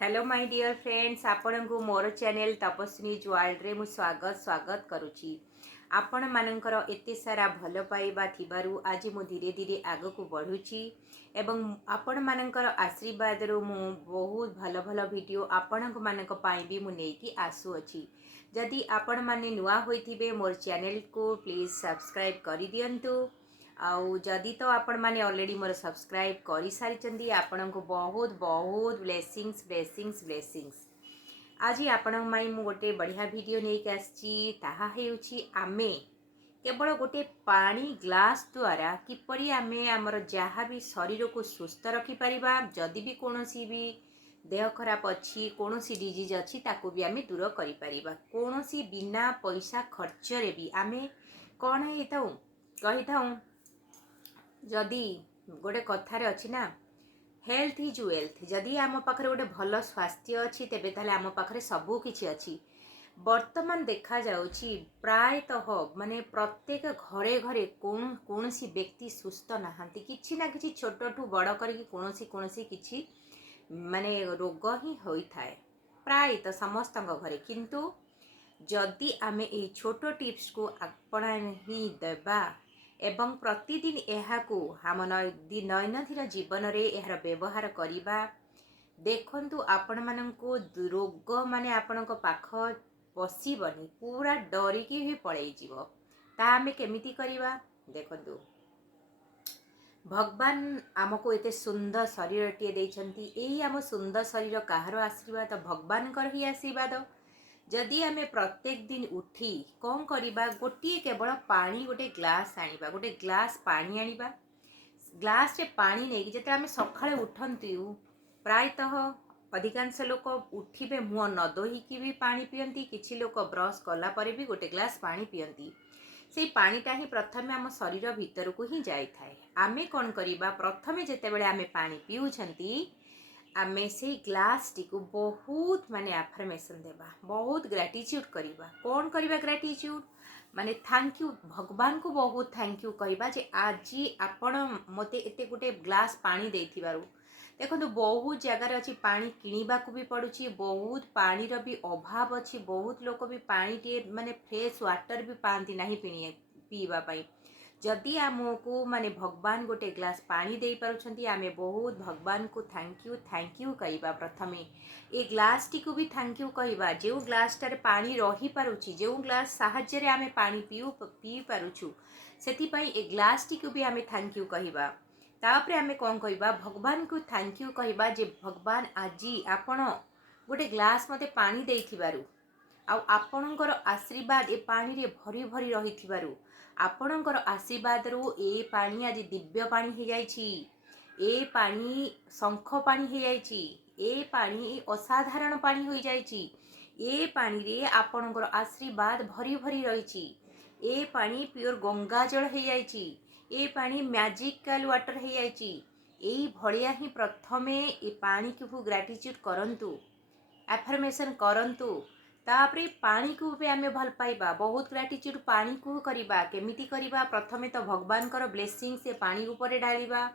Hello my dear friends, आपण को मोर channel तपस्विनी world रे मु स्वागत करुची। आपण मानकर एते सारा भल पाइबा थिबारु आज मु धीरे धीरे आग को बढ़ुची एवं आपण मानकर आशीर्वाद रो मु बहुत भल भल वीडियो आपण मानक पाई भी मु नेकी आसु अछि। जदि आपण माने नुआ होइथिबे मोर चैनल को प्लीज सब्सक्राइब करि दियंतु। आउ जदि तो आपण माने ऑलरेडी मोर सब्सक्राइब करि सारिचंदी आपण को बहुत बहुत ब्लेसिंग्स ब्लेसिंग्स ब्लेसिंग्स। आज आपण माई मु गोटे बढ़िया वीडियो नहीं के आछि। ताहा हेउछि आमे केवल गोटे पानी ग्लास द्वारा किपरि आमे हमर जहाँ भी शरीर को सुस्थ रखि परिबा। जदि भी कोनोसी भी देह खराब अच्छी कोनोसी डिजीज अच्छी ताको भी आमे दूर करि परिबा कोनोसी बिना पैसा खर्च रे भी आमे कौन हेताऊ कहिताऊ। जदि गोटे कथार अच्छी ना, हेल्थ इज वेल्थ। जदि आम पाखरे गोटे भल स्वास्थ्य अच्छी तेबे ताले आम पाखरे सबू किछि अच्छी। वर्तमान देखा जाउछि प्रायतः माने प्रत्येक घरे घरे कौनसी व्यक्ति सुस्थ नहांती। किछि ना किछि छोटठू बड़ करिक कौनसी किछि माने रोग ही होइथाए प्रायतः समस्तଙ୍କ घरे। किंतु जदि आमे एई छोटो टिप्स को अपना ही देबा एवं प्रतिदिन एहाकू हम दैनंदिन जीवन रे एहार व्यवहार करिबा, देखंतु आपण माननको रोग माने आपणको पाख पसिबनी, पूरा डरिकी भी पळै जीवो। ता आमे केमिति करिबा देखंतु। भगवान आमको एते सुंदर शरीर टिए देइछंती। एई आम सुंदर शरीर काहारो आशीर्वाद? भगवानकर ही आशीर्वाद। जदि आमे प्रत्येक दिन उठी कौन करिबा, गोटे केवल पानी गोटे ग्लास आनिबा, गोटे ग्लास पानी आनिबा। ग्लास रे पानी नहीं जेते आमे सखाळे उठंती प्रायतः अधिकांश लोक उठिबे मुह न दोहिकी भी पानी पियंती। किछि लोक ब्रश कला परे भी गोटे ग्लास पानी पियंती। से पानीटा ही प्रथमे आम शरीर भीतर को ही जाई थाए। आमे कौन करिबा, प्रथमे जेतेबेले आमे पानी पिउछंती आमे से ग्लास टी को बहुत माने अफर्मेशन देबा, बहुत ग्रेटिट्यूड करिबा। कौन करिबा ग्रेटिट्यूड माने थैंक यू, भगवान को बहुत थैंक यू कहिबा जे आज आपण मते एते गोटे ग्लास पानी देइथिबारु। देखो बहुत जगार अच्छी पानी किणवा को भी पड़ुछि, बहुत पानी रो भी अभाव अच्छी। बहुत लोक भी पानी टे माने फ्रेश वाटर भी पाती नहीं पीवा पाई। जदि आमको माने भगवान गोटे ग्लास पानी दे पारुछंती आमे बहुत भगवान को थैंक यू कहिबा। प्रथमे ए ग्लास टी को भी थैंक यू कहिबा। जो ग्लास टारे पानी रही पारुछि, जो ग्लास साहाय्य रे आमे पानी पी पारुछु, सेति पई ए ग्लास टी को भी आमे थैंक यू कहिबा। तापरे आमे कौन कहिबा, भगवान को थैंक यू कहिबा जे भगवान आजी आपण गोटे ग्लास मते पानी देइथिबारु, आ आपणकर आशीर्वाद ए पानी रे भरी भरी रहिथिबारु, आपणकर आशीर्वाद रु ए पानी आज दिव्य पानी हे जाइछि। ए पानी शंख पानी हे जाइछि। ए पानी असाधारण पानी होई जाइछि। ए पानी रे आपणकर आशीर्वाद भरी भरी रहिछि। ए पानी प्योर गंगा जल हे जाइछि। ए पानी मैजिकल वाटर हे जाइछि। एई भलिया ही प्रथमे ए पानी को ग्रेटिट्यूड करंतु, एफर्मेशन करंतु। तापरे पानी को भी आमे भल पाइबा, बहुत ग्रेटिट्यूड पानी को करिबा। केमिति करिबा, प्रथमे तो भगवान कर ब्लेसिंग से पानी ऊपर डालिबा।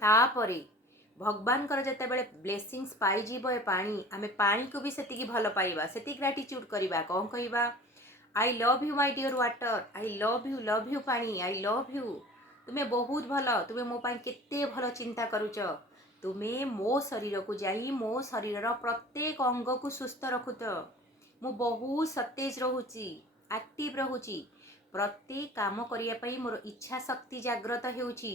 तापरे भगवान कर जते बेले ब्लेसिंग्स पाई जीवो ए पानी, आमे पानी को भी सेतिकी भल पाइबा, सेति ग्रेटिट्यूड करिबा। कौन कहिबा, I love you my dear water, I love you pani, I love you. तुमे बहुत भल, तुमे मो पाई केते भल चिंता करूच। तुमे मो शरीर को जाई मो शरीर प्रत्येक अंग को सुस्थ रखुत। मु बहुत सतेज रहूची, एक्टिव रहूची। प्रत्येक काम करिया पई मोर इच्छा शक्ति जागृत हेउची।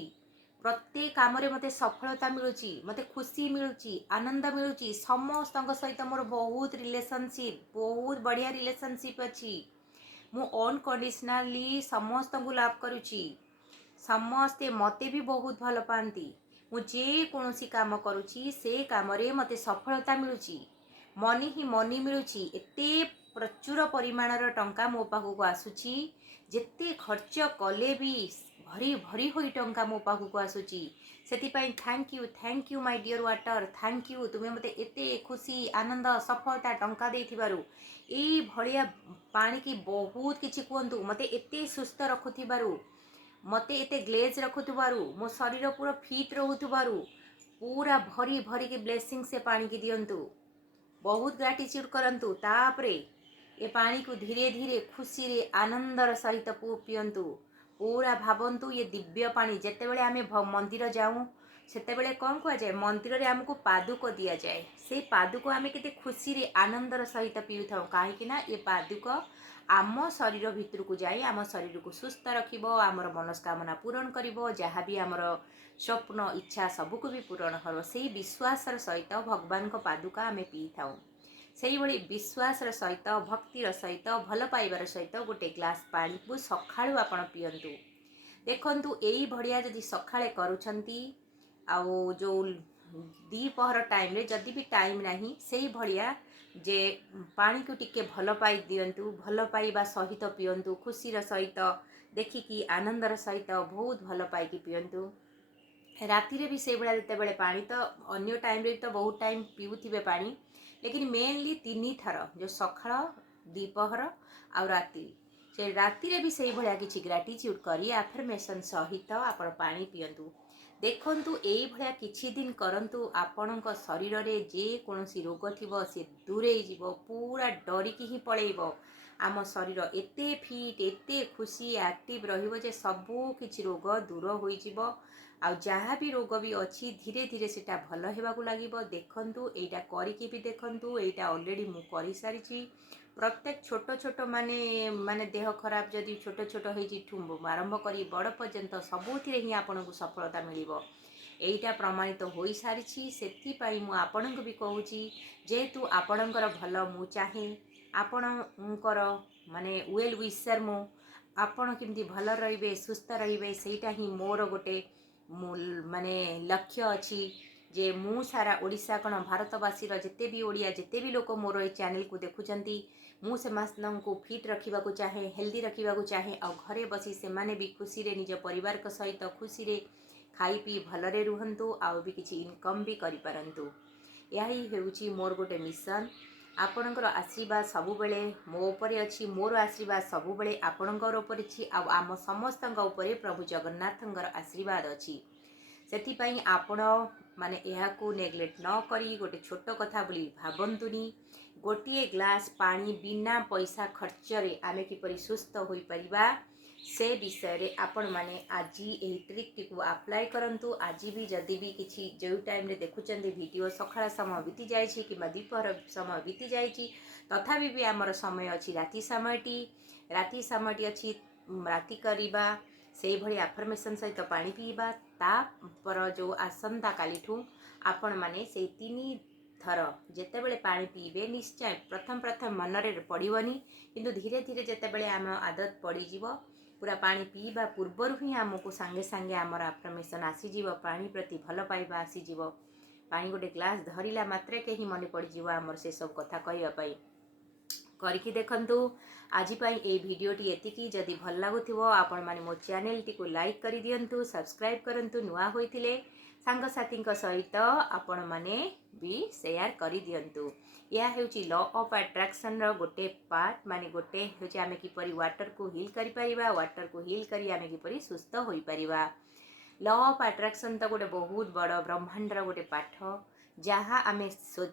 प्रत्येक काम रे मते सफलता मिलुची, मते खुशी मिलुची, आनंद मिलुची। समस्तଙ୍କ सहित मोर बहुत रिलेशनशिप, बहुत बढ़िया रिलेशनशिप अछि। मु अनकंडीशनली समस्त को लाभ करुची। समस्ते मते भी बहुत भल पाती। मु जे कोनोसी काम करुची से काम रे मते सफलता मिलुची। मनी ही मनी मिलुची। एते प्रचुर परिमाणर टंका मो पाखु आसुची, जेते खर्च कले भी भरी भरी होई टंका मो पाखु आसुची। सेति पई thank you my dear water, thank you. तुमे मते एते खुशी आनंद सफलता टंका देथिबारु, एई भलिया पानी की बहुत किछि कुहंतु, मते एते सुस्थ रखुथिबारु, मते एते ग्लेज रखुथिबारु, मो शरीर पूरा फिट रहुथिबारु, पूरा भरी भरी के ब्लेसिंग से पानी की दियंतु बहुत ग्राटिट्यूड करंतु तापरे ए पानी को धीरे धीरे खुशी रे आनंदर सहित पियंतु पूरा भावंतु ये दिव्य पानी जेते बेले आमे मंदिर जाऊँ सेते बेले कौन कह जाए मंदिर रे हमको पादुक दिया जाए से पादुक आमे केते खुशी रे आनंदर सहित पिउथाउ काहे ना ये पादुक आम शरीर भितर को जाए आम शरीर को सुस्थ रखिबो आमर मनस्कामना पूरण करिबो जहाँ भी आमर स्वप्न इच्छा सबको भी पूरण हम से विश्वासर सहित भगवान को पादुका आमे पी थाउ से विश्वासर सहित भक्तिर सहित भल पाइबार सहित गोटे ग्लास पानी को सकाळु आपण पियंतु देखंतु एई भड़िया जदि सकाळे करूछंती आउ जो दीपहर टाइम रे जदि भी टाइम नाही सेई भड़िया जे पानी को टिके भल पाई दियंतु भल पाइबा सहित पियंतु खुशीर सहित देखिकी आनंदर सहित बहुत भल पाइकी पियंतु राति रे भी से बेला जते बेले पानी तो अन्य टाइम रे तो बहुत टाइम पिउथिबे पानी लेकिन मेनली 3 थर जो सकाळ दीपहर आ राति से राति रे भी से भलिया किछि ग्रेटिट्यूड करी अफर्मेशन सहित आपण पानी पियंतु देखंतु एई भलिया किछि दिन करंतु आपणक शरीर रे जे कोनोसी रोग थिबो से दूरेई जिवो पूरा डरिकी ही पळेइबो आम शरीर एते फिट एते खुशी एक्टिव रहिबो जे सबु किछि रोग दूर होई जिवो आ जहाँ भी रोग भी अच्छी धीरे धीरे सेटा भल हेबाकु लागिबो देखंतु एटा करिकी भी देखंतु एटा ऑलरेडी मु करि सारिछि प्रत्येक छोट छोट माने देह खराब जदि छोट छोट होई जिठु आरंभ करी बड़ पर्यंत सबुथिरे ही आपनकु सफलता मिलिबो एटा प्रमाणित होई सारिछि सेति पई मु आपनकु भी कहूछि जेतु आपनकर भल मु चाहे आपनकर माने वेल विशर मु आपण केमती भल रहिबे सुस्थ रहिबे सेटा ही मोर गोटे माने लक्ष्य अच्छी जे मु सारा ओडिशा कण भारतवासी जिते भी ओडिया जिते भी लोक मोर ए चैनल को देखुचंती मु से को फिट रखा चाहे हेल्दी रखा चाहे आ घरे बसी से माने भी खुशी रे निज परिवार के सहित खुशी रे खाई पी भलरे रुहंतु आ भी किछि इनकम भी करि परंतु यही हेउची मोर गोटे मिशन आपणकर आशीर्वाद सबु बेले मो उपरे अछि मोर आशीर्वाद सबु बेले आपणकर उपरे अछि आ आम समस्तक उपरे प्रभु जगन्नाथंकर आशीर्वाद अछि सेति पई आपण माने एहाकू नेग्लेक्ट न करी गोटे छोट कथा बोली भाबंतुनी गोटे ग्लास पानी बिना पैसा खर्च रे आमे किपरि सुस्थ होई परिबा से विषय रे आपण माने आज एही ट्रिक टी को अप्लाई करंतु आज भी जदि भी किछि जो टाइम रे देखुचंदी वीडियो सखाळ समय बीती जाय छि कि दीपहर समय बीती जाय छि तथापि भी आमर समय अछि राति समयटी अछि राति करिबा से भली अफर्मेशन सहित पानी पीबा ता पर जो आसंता कालीठू आपण माने से 3 थर जेतेबेले पानी पीबे निश्चय प्रथम मनरे पड़िबनी किंतु धीरे धीरे जेतेबेले आम आदत पड़ी जीवो पूरा पानी पीबा पूर्वर ही आमको सांगे सांगे आमर अफर्मेशन आसीजीव पानी प्रति भल पाइबा आसीजीव पानी गोटे ग्लास धरिला मात्रे के ही मन पड़ीजीव आमर से सब कथा कहवाई करके देखंतु आज ए भिडियोटी एतिकी जदि भल लागुथिबो आपण माने मो चैनल टी को लाइक करि दियंतु सब्सक्राइब करंतु नुआ होइथिले सांग साथी सहित आपण माने भी शेयर करि दियंतु या हेउची लॉ ऑफ अट्रैक्शन रो गोटे पार्ट माने गोटे हेउची आमे किपरि वाटर को हील करि परिबा वाटर को हील करी आमे किपरि सुस्थ होई परिबा लॉ ऑफ अट्रैक्शन तो गोटे बहुत बड़ ब्रह्मांड रो गोटे पाठ जहाँ आमे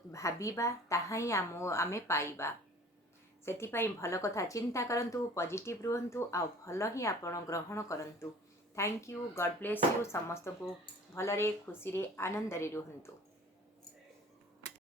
भाबिबा ताहा ही आमे पाइबा सेतिपाई भल कथा चिंता करंतु पॉजिटिव रुहंतु आ भल ही आपण ग्रहण करंतु thank you God bless you समस्त को भलरे खुशी रे आनंद रे रुहंतु।